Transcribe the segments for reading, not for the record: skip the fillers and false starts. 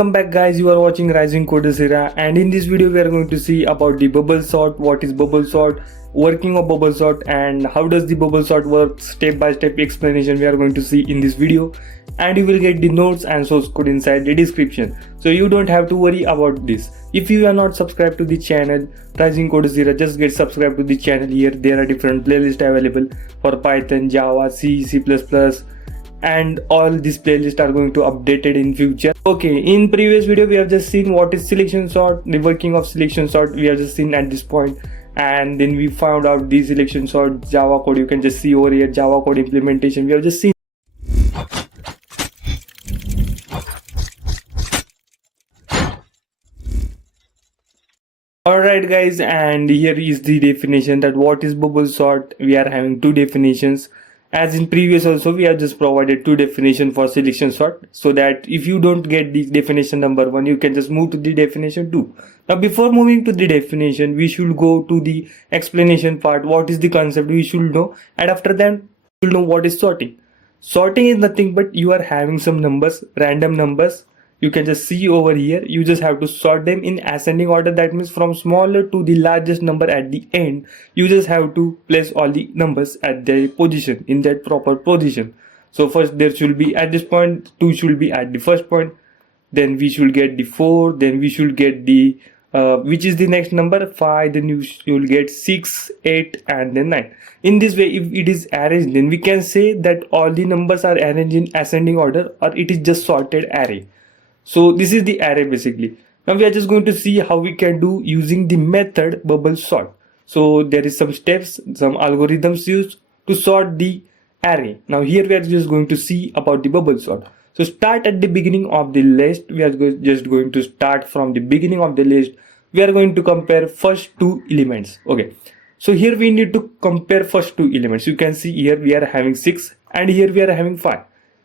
Welcome back guys, you are watching Rising Coders Era, and in this video we are going to see about the bubble sort, what is bubble sort, working of bubble sort, and how does the bubble sort work. Step by step explanation we are going to see in this video, and you will get the notes and source code inside the description, so you don't have to worry about this. If you are not subscribed to the channel Rising Coders Era, just get subscribed to the channel. Here there are different playlists available for Python, Java, C, C++, and all these playlists are going to updated in future. Okay, in previous video we have just seen what is selection sort, the working of selection sort we have just seen at this point, and then we found out the selection sort Java code. You can just see over here Java code implementation we have just seen. Alright guys, and here is the definition that what is bubble sort. We are having two definitions. As in previous also, we have just provided two definitions for selection sort, so that if you don't get the definition number 1, you can just move to the definition 2. Now before moving to the definition, we should go to the explanation part. What is the concept we should know, and after that we should know what is sorting. Sorting is nothing but you are having some numbers, random numbers. You can just see over here, you just have to sort them in ascending order. That means from smaller to the largest number at the end. You just have to place all the numbers at their position, in that proper position. So first there should be at this point, 2 should be at the first point, then we should get the 4, then we should get the which is the next number, 5, then you will get 6, 8, and then 9. In this way, if it is arranged, then we can say that all the numbers are arranged in ascending order, or it is just sorted array. So this is the array basically. Now we are just going to see how we can do using the method bubble sort. So there is some steps, some algorithms used to sort the array. Now here we are just going to see about the bubble sort. So start at the beginning of the list. We are just going to start from the beginning of the list. We are going to compare first two elements. Okay. So here we need to compare first two elements. You can see here we are having 6 and here we are having 5.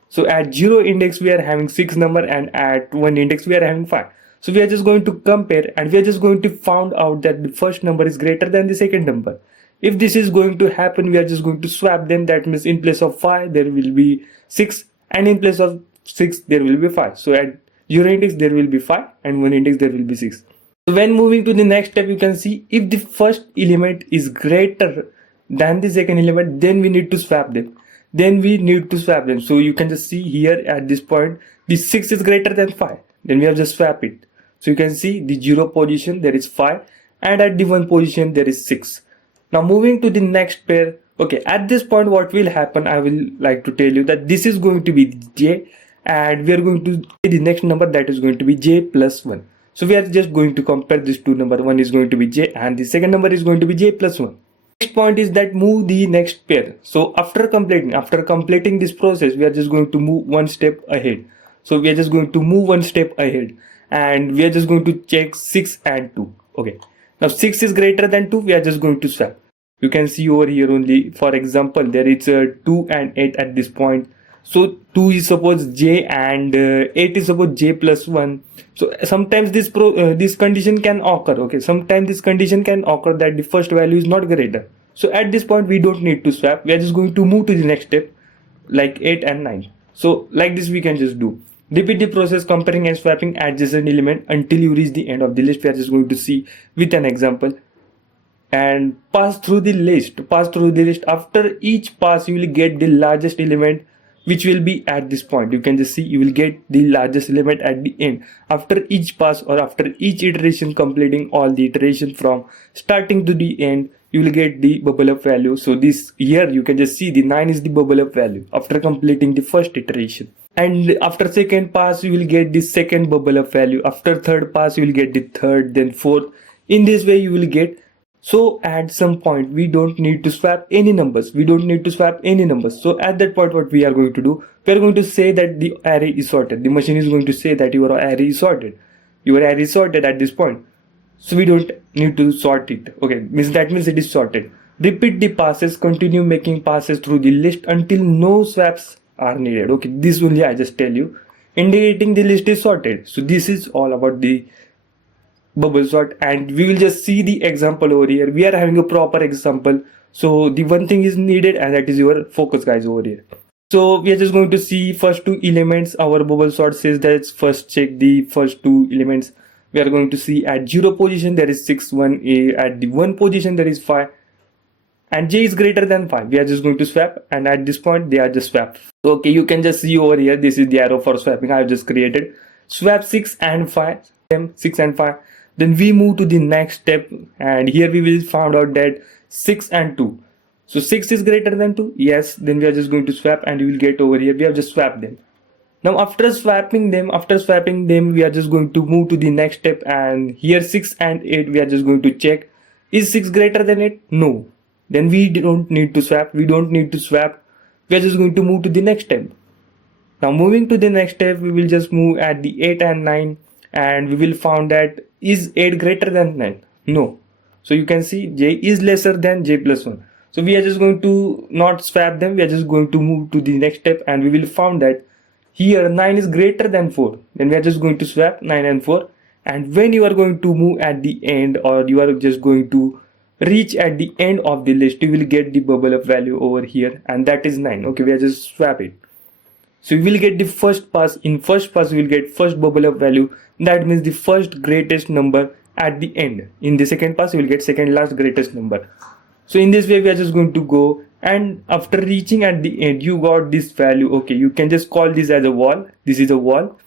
So at 0 index we are having 6 number, and at 1 index we are having 5. So we are just going to compare, and we are just going to find out that the first number is greater than the second number. If this is going to happen, we are just going to swap them. That means in place of 5 there will be 6, and in place of 6 there will be 5. So at 0 index there will be 5, and 1 index there will be 6. So when moving to the next step, you can see if the first element is greater than the second element, then we need to swap them. So you can just see here at this point the 6 is greater than 5, then we have just swap it. So you can see the 0 position there is 5, and at the 1 position there is 6. Now moving to the next pair. Okay, at this point what will happen, I will like to tell you that this is going to be j, and we are going to see the next number, that is going to be j plus 1. So we are just going to compare these two numbers. One is going to be j and the second number is going to be j plus 1. Next point is that move the next pair. So after completing this process, we are just going to move one step ahead. So we are just going to move one step ahead, and we are just going to check 6 and 2. Okay, now 6 is greater than 2, we are just going to swap. You can see over here only, for example, there is 2 and 8 at this point. So 2 is suppose j and 8 is suppose j plus 1. So sometimes this condition can occur. Okay, sometimes this condition can occur that the first value is not greater. So at this point we don't need to swap. We are just going to move to the next step, like 8 and 9. So like this we can just do. Repeat the process comparing and swapping adjacent element until you reach the end of the list. We are just going to see with an example. And pass through the list. After each pass you will get the largest element, which will be at this point. You can just see you will get the largest element at the end. After each pass or after each iteration, completing all the iteration from starting to the end, you will get the bubble up value. So this here you can just see the 9 is the bubble up value after completing the first iteration. And after second pass you will get the second bubble up value. After third pass you will get the third, then fourth. In this way you will get. So at some point we don't need to swap any numbers. So at that point what we are going to do, we are going to say that the array is sorted. The machine is going to say that your array is sorted. Your array is sorted at this point. So we don't need to sort it. Okay, that means it is sorted. Repeat the passes, continue making passes through the list until no swaps are needed. Okay, this only I just tell you, indicating the list is sorted. So this is all about the bubble sort, and we will just see the example over here. We are having a proper example, so the one thing is needed, and that is your focus guys over here. So we are just going to see first two elements. Our bubble sort says that first check the first two elements. We are going to see at 0 position there is 6, 1, a at the 1 position there is 5, and j is greater than 5. We are just going to swap, and at this point they are just swapped. So okay, you can just see over here, this is the arrow for swapping I have just created. Swap 6 and 5, 6 and 5. Then we move to the next step, and here we will find out that 6 and 2. So 6 is greater than 2, yes. Then we are just going to swap, and you will get over here we have just swapped them. Now after swapping them, we are just going to move to the next step, and here 6 and 8 we are just going to check, is 6 greater than 8? No. Then we don't need to swap. We are just going to move to the next step. Now moving to the next step, we will just move at the 8 and 9, and we will find that is 8 greater than 9? No. So you can see j is lesser than j plus 1. So we are just going to not swap them. We are just going to move to the next step, and we will find that here 9 is greater than 4. Then we are just going to swap 9 and 4. And when you are going to move at the end, or you are just going to reach at the end of the list, you will get the bubble up value over here, and that is 9. Okay, we are just swap it. So we will get the first pass. In first pass we will get first bubble up value, that means the first greatest number at the end. In the second pass you will get second last greatest number. So in this way we are just going to go, and after reaching at the end you got this value. Okay, you can just call this as a wall. This is a wall.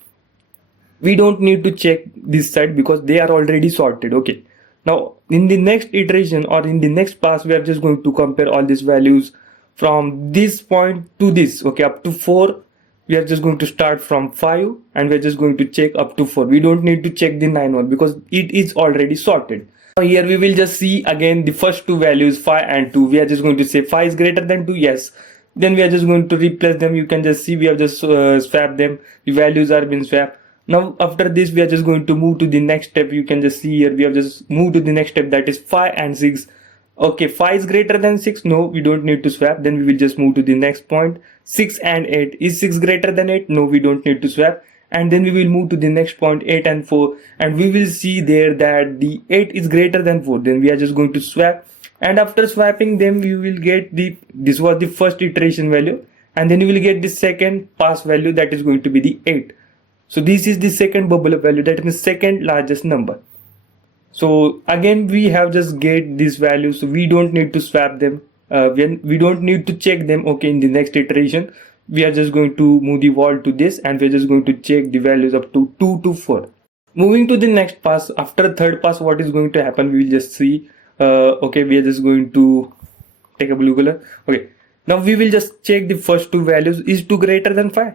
We don't need to check this side because they are already sorted. Okay, now in the next iteration or in the next pass we are just going to compare all these values from this point to this. Okay, up to 4 we are just going to start from 5, and we're just going to check up to 4. We don't need to check the 9 one because it is already sorted. Now here we will just see again the first two values 5 and 2. We are just going to say 5 is greater than 2, yes. Then we are just going to replace them. You can just see we have just swapped them. The values are being swapped. Now after this we are just going to move to the next step. You can just see here we have just moved to the next step, that is 5 and 6. Okay, 5 is greater than 6. No, we don't need to swap. Then we will just move to the next point. 6 and 8. Is 6 greater than 8? No, we don't need to swap. And then we will move to the next point, 8 and 4. And we will see there that the 8 is greater than 4. Then we are just going to swap. And after swapping them, we will get this was the first iteration value. And then you will get the second pass value, that is going to be the 8. So this is the second bubble up value, that is second largest number. So again we have just get this value, so we don't need to swap them. We don't need to check them. Okay, in the next iteration we are just going to move the wall to this, and we're just going to check the values up to 2 to 4. Moving to the next pass, after third pass what is going to happen, we will just see. Okay, we are just going to take a blue color. Okay, now we will just check the first two values. Is 2 greater than 5?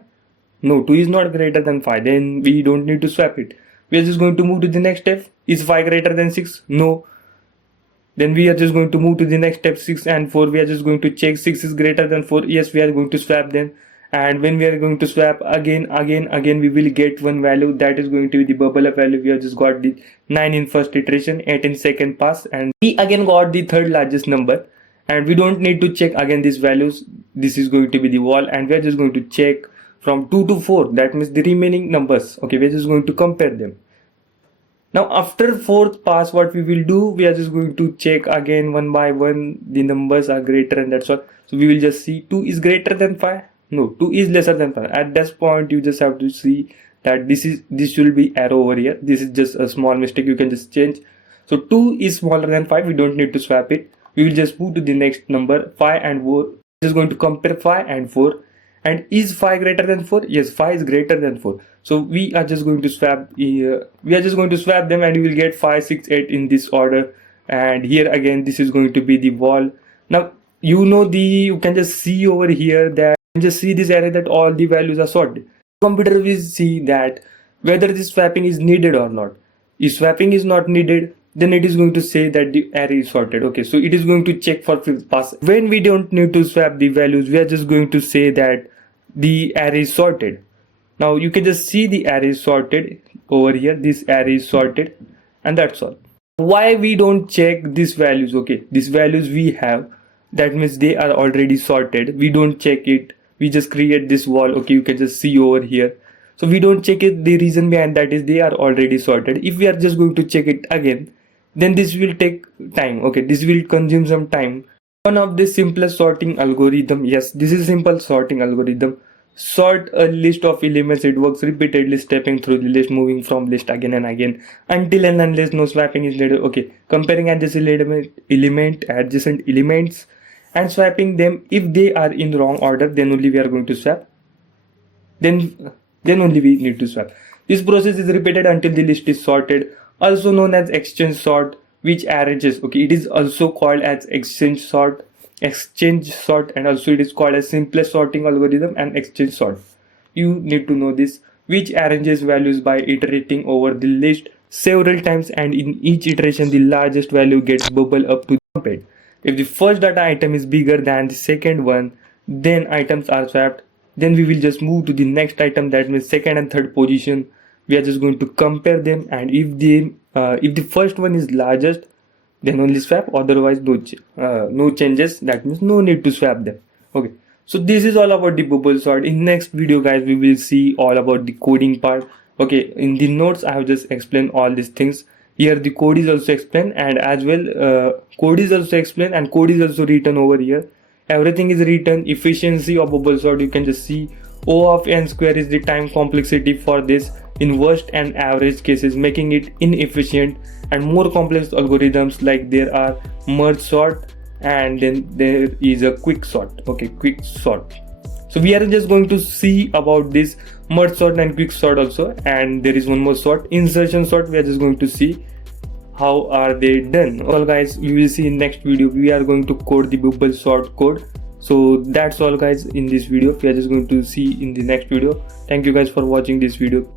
No, 2 is not greater than 5. Then we don't need to swap it. We are just going to move to the next step. Is 5 greater than 6? No. Then we are just going to move to the next step, 6 and 4. We are just going to check 6 is greater than 4. Yes, we are going to swap them. And when we are going to swap again, we will get one value, that is going to be the bubble up value. We have just got the 9 in first iteration, 8 in second pass, and we again got the third largest number. And we don't need to check again these values. This is going to be the wall, and we are just going to check from 2 to 4. That means the remaining numbers. Okay, we are just going to compare them. Now after fourth pass what we will do, we are just going to check again one by one the numbers are greater, and that's all. So we will just see 2 is greater than 5. No, 2 is lesser than 5. At this point you just have to see that this will be arrow over here. This is just a small mistake, you can just change. So 2 is smaller than 5. We don't need to swap it. We will just move to the next number, 5 and 4. Just going to compare 5 and 4. And is 5 greater than 4? Yes, 5 is greater than 4. So we are just going to swap. We are just going to swap them, and we will get 5, 6, 8 in this order. And here again, this is going to be the wall. Now you can just see over here that you can just see this array that all the values are sorted. Computer will see that whether this swapping is needed or not. If swapping is not needed, then it is going to say that the array is sorted. Okay, so it is going to check for fifth pass. When we don't need to swap the values, we are just going to say that the array is sorted. Now you can just see the array is sorted over here. This array is sorted, and that's all. Why we don't check these values? Okay, these values we have, that means they are already sorted. We don't check it. We just create this wall. Okay, you can just see over here. So we don't check it. The reason behind that is they are already sorted. If we are just going to check it again, then this will take time. Okay, this will consume some time. One of the simplest sorting algorithm, yes, this is simple sorting algorithm. Sort a list of elements. It works repeatedly, stepping through the list, moving from list again and again until and unless no swapping is needed. Okay, comparing adjacent elements and swapping them. If they are in wrong order, then only we are going to swap. Then only we need to swap. This process is repeated until the list is sorted, also known as exchange sort, which arranges. Okay, it is also called as exchange sort, and also it is called as simplest sorting algorithm and exchange sort. You need to know this, which arranges values by iterating over the list several times, and in each iteration the largest value gets bubble up to the compared. If the first data item is bigger than the second one, then items are swapped. Then we will just move to the next item, that means second and third position. We are just going to compare them, and if the first one is largest, then only swap, otherwise no changes, that means no need to swap them. Okay, so this is all about the bubble sort. In next video guys, we will see all about the coding part. Okay, in the notes I have just explained all these things. Here the code is also explained, and as well code is also explained and code is also written over here. Everything is written. Efficiency of bubble sort, you can just see O of n square is the time complexity for this in worst and average cases, making it inefficient. And more complex algorithms, like there are merge sort, and then there is a quick sort. Okay, quick sort. So we are just going to see about this merge sort and quick sort also, and there is one more sort, insertion sort. We are just going to see how are they done. Well guys, we will see in next video. We are going to code the bubble sort code. So that's all guys in this video. We are just going to see in the next video. Thank you guys for watching this video.